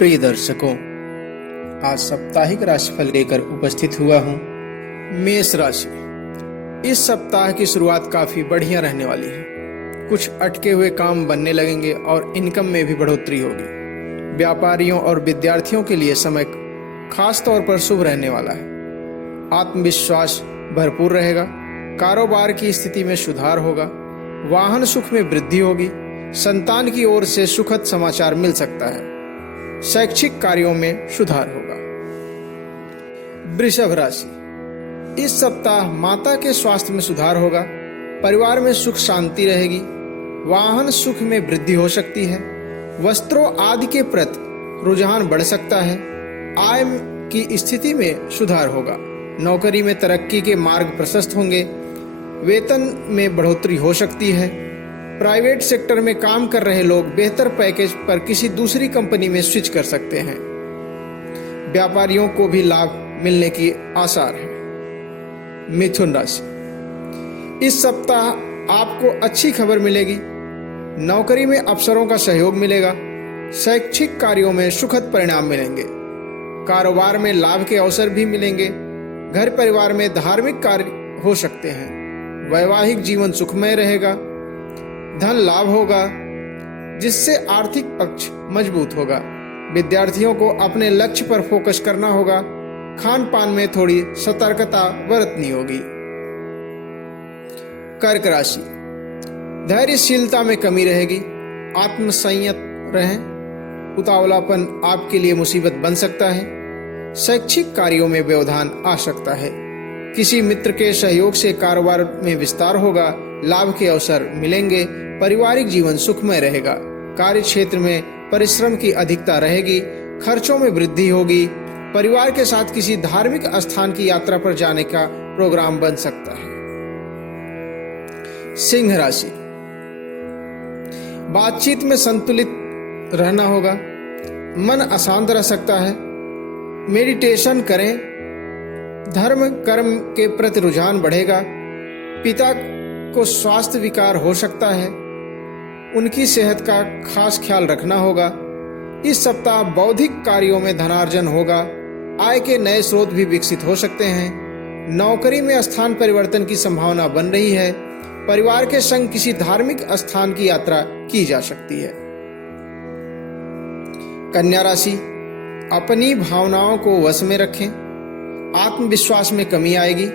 प्रिय दर्शकों, आज साप्ताहिक राशिफल लेकर उपस्थित हुआ हूँ। मेष राशि, इस सप्ताह की शुरुआत काफी बढ़िया रहने वाली है। कुछ अटके हुए काम बनने लगेंगे और इनकम में भी बढ़ोतरी होगी। व्यापारियों और विद्यार्थियों के लिए समय खास तौर पर शुभ रहने वाला है। आत्मविश्वास भरपूर रहेगा। कारोबार की स्थिति में सुधार होगा। वाहन सुख में वृद्धि होगी। संतान की ओर से सुखद समाचार मिल सकता है। शैक्षिक कार्यों में सुधार होगा। वृषभ राशि, इस सप्ताह माता के स्वास्थ्य में सुधार होगा। परिवार में सुख शांति रहेगी। वाहन सुख में वृद्धि हो सकती है। वस्त्रों आदि के प्रति रुझान बढ़ सकता है। आय की स्थिति में सुधार होगा। नौकरी में तरक्की के मार्ग प्रशस्त होंगे। वेतन में बढ़ोतरी हो सकती है। प्राइवेट सेक्टर में काम कर रहे लोग बेहतर पैकेज पर किसी दूसरी कंपनी में स्विच कर सकते हैं। व्यापारियों को भी लाभ मिलने की आसार है। मिथुन राशि, इस सप्ताह आपको अच्छी खबर मिलेगी। नौकरी में अफसरों का सहयोग मिलेगा। शैक्षिक कार्यों में सुखद परिणाम मिलेंगे। कारोबार में लाभ के अवसर भी मिलेंगे। घर परिवार में धार्मिक कार्य हो सकते हैं। वैवाहिक जीवन सुखमय रहेगा। धन लाभ होगा, जिससे आर्थिक पक्ष मजबूत होगा। विद्यार्थियों को अपने लक्ष्य पर फोकस करना होगा। खान पान में थोड़ी सतर्कता बरतनी होगी। कर्क राशि, धैर्यशीलता में कमी रहेगी। आत्मसंयत रहें। उतावलापन आपके लिए मुसीबत बन सकता है। शैक्षिक कार्यों में व्यवधान आ सकता है। किसी मित्र के सहयोग से कारोबार में विस्तार होगा। लाभ के अवसर मिलेंगे। पारिवारिक जीवन सुखमय रहेगा। कार्य क्षेत्र में परिश्रम की अधिकता रहेगी। खर्चों में वृद्धि होगी। परिवार के साथ किसी धार्मिक स्थान की यात्रा पर जाने का प्रोग्राम बन सकता है। सिंह राशि, बातचीत में संतुलित रहना होगा। मन अशांत रह सकता है। मेडिटेशन करें। धर्म कर्म के प्रति रुझान बढ़ेगा। पिता को स्वास्थ्य विकार हो सकता है। उनकी सेहत का खास ख्याल रखना होगा। इस सप्ताह बौद्धिक कार्यों में धनार्जन होगा। आय के नए स्रोत भी विकसित हो सकते हैं। नौकरी में स्थान परिवर्तन की संभावना बन रही है। परिवार के संग किसी धार्मिक स्थान की यात्रा की जा सकती है। कन्या राशि, अपनी भावनाओं को वश में रखें। आत्मविश्वास में कमी आएगी।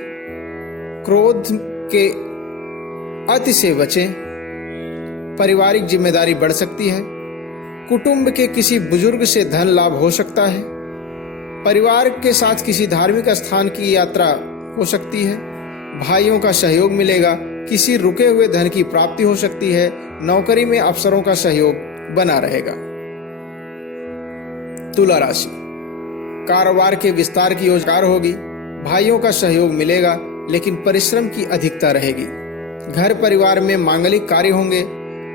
क्रोध के अति से बचें। पारिवारिक जिम्मेदारी बढ़ सकती है। कुटुंब के किसी बुजुर्ग से धन लाभ हो सकता है। परिवार के साथ किसी धार्मिक स्थान की यात्रा हो सकती है। भाइयों का सहयोग मिलेगा। किसी रुके हुए धन की प्राप्ति हो सकती है। नौकरी में अफसरों का सहयोग बना रहेगा। तुला राशि, कारोबार के विस्तार की योजना होगी। भाइयों का सहयोग मिलेगा, लेकिन परिश्रम की अधिकता रहेगी। घर परिवार में मांगलिक कार्य होंगे।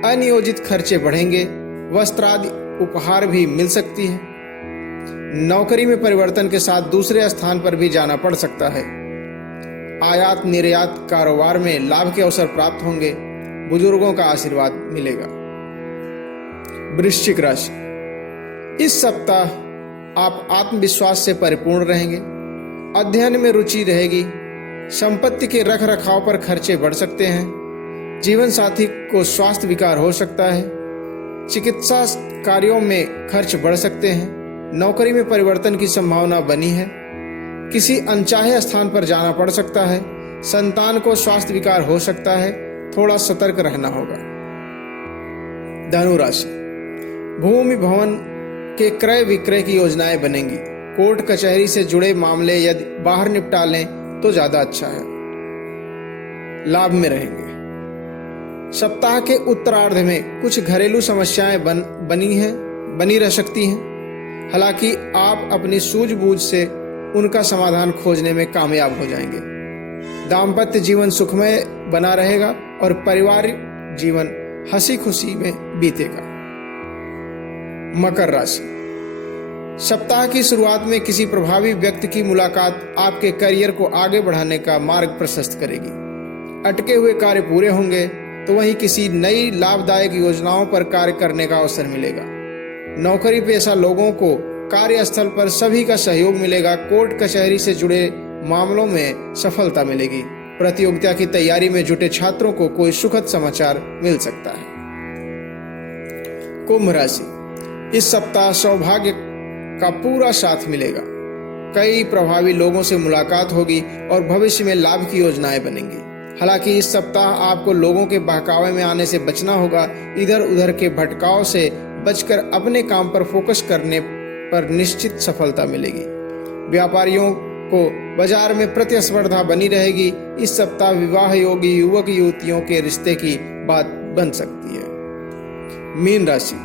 अनियोजित खर्चे बढ़ेंगे। वस्त्र आदि उपहार भी मिल सकती है। नौकरी में परिवर्तन के साथ दूसरे स्थान पर भी जाना पड़ सकता है। आयात निर्यात कारोबार में लाभ के अवसर प्राप्त होंगे। बुजुर्गों का आशीर्वाद मिलेगा। वृश्चिक राशि, इस सप्ताह आप आत्मविश्वास से परिपूर्ण रहेंगे। अध्ययन में रुचि रहेगी। संपत्ति के रख रखाव पर खर्चे बढ़ सकते हैं। जीवन साथी को स्वास्थ्य विकार हो सकता है। चिकित्सा कार्यों में खर्च बढ़ सकते हैं। नौकरी में परिवर्तन की संभावना बनी है। किसी अनचाहे स्थान पर जाना पड़ सकता है। संतान को स्वास्थ्य विकार हो सकता है। थोड़ा सतर्क रहना होगा। धनु राशि, भूमि भवन के क्रय विक्रय की योजनाएं बनेंगी। कोर्ट कचहरी से जुड़े मामले यदि बाहर निपटा लें तो ज्यादा अच्छा है। लाभ में रहेंगे। सप्ताह के उत्तरार्ध में कुछ घरेलू समस्याएं बनी रह सकती हैं। हालांकि आप अपनी सूझबूझ से उनका समाधान खोजने में कामयाब हो जाएंगे। दाम्पत्य जीवन सुखमय बना रहेगा और पारिवारिक जीवन हंसी खुशी में बीतेगा। मकर राशि, सप्ताह की शुरुआत में किसी प्रभावी व्यक्ति की मुलाकात आपके करियर को आगे बढ़ाने का मार्ग प्रशस्त करेगी। अटके हुए कार्य पूरे होंगे तो वहीं किसी नई लाभदायक योजनाओं पर कार्य करने का अवसर मिलेगा। नौकरी पेशा लोगों को कार्यस्थल पर सभी का सहयोग मिलेगा। कोर्ट कचहरी से जुड़े मामलों में सफलता मिलेगी। प्रतियोगिता की तैयारी में जुटे छात्रों को कोई सुखद समाचार मिल सकता है। कुंभ राशि, इस सप्ताह सौभाग्य का पूरा साथ मिलेगा। कई प्रभावी लोगों से मुलाकात होगी और भविष्य में लाभ की योजनाएं बनेंगी। हालांकि इस सप्ताह आपको लोगों के बहकावे में आने से बचना होगा। इधर उधर के भटकाव से बचकर अपने काम पर फोकस करने पर निश्चित सफलता मिलेगी। व्यापारियों को बाजार में प्रतिस्पर्धा बनी रहेगी। इस सप्ताह विवाह योगी युवक युवतियों के रिश्ते की बात बन सकती है। मीन राशि,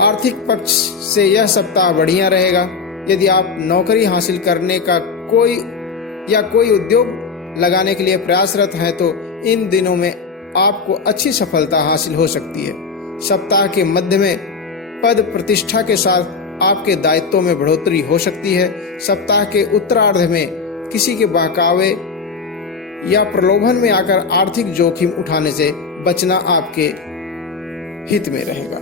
आर्थिक पक्ष से यह सप्ताह बढ़िया रहेगा। यदि आप नौकरी हासिल करने का कोई उद्योग लगाने के लिए प्रयासरत हैं तो इन दिनों में आपको अच्छी सफलता हासिल हो सकती है। सप्ताह के मध्य में पद प्रतिष्ठा के साथ आपके दायित्वों में बढ़ोतरी हो सकती है। सप्ताह के उत्तरार्ध में किसी के बहकावे या प्रलोभन में आकर आर्थिक जोखिम उठाने से बचना आपके हित में रहेगा।